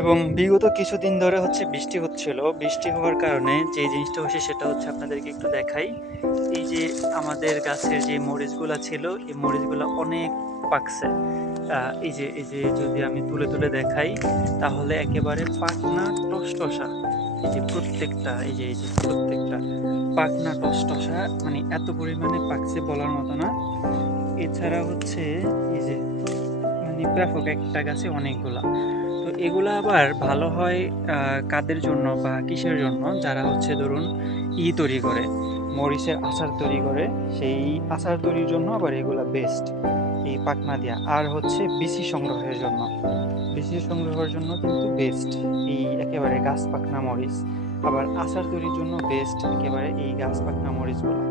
এবং বিগত কিছুদিন ধরে হচ্ছে বৃষ্টি হচ্ছিল। বৃষ্টি হওয়ার কারণে যে জিনিসটা হচ্ছে সেটা হচ্ছে আপনাদেরকে একটু দেখাই। এই যে আমাদের গাছের যে মরিচগুলা ছিল, এই মরিচগুলা অনেক পাকছে। এই যে যদি আমি তুলে দেখাই তাহলে একেবারে পাকনা টসটসা। এই যে প্রত্যেকটা পাকনা টসটসা, মানে এত পরিমাণে পাকছে বলার মতো না। এছাড়া হচ্ছে এই যে মানে ব্যাপক একটা গাছে অনেকগুলা। তো এগুলা আবার ভালো হয় কাদের জন্য বা কিসের জন্য? যারা হচ্ছে ধরুন তৈরি করে, মরিচের আচার তৈরি করে, সেই আচার তৈরির জন্য আবার এগুলা বেস্ট, এই পাকনা দিয়া। আর হচ্ছে বিচি সংগ্রহের জন্য, বিচি সংগ্রহের জন্য কিন্তু বেস্ট এই একেবারে গাছ পাকনা মরিচ। আবার আচার তৈরির জন্য বেস্ট একেবারে এই গাছ পাকনা মরিচগুলা।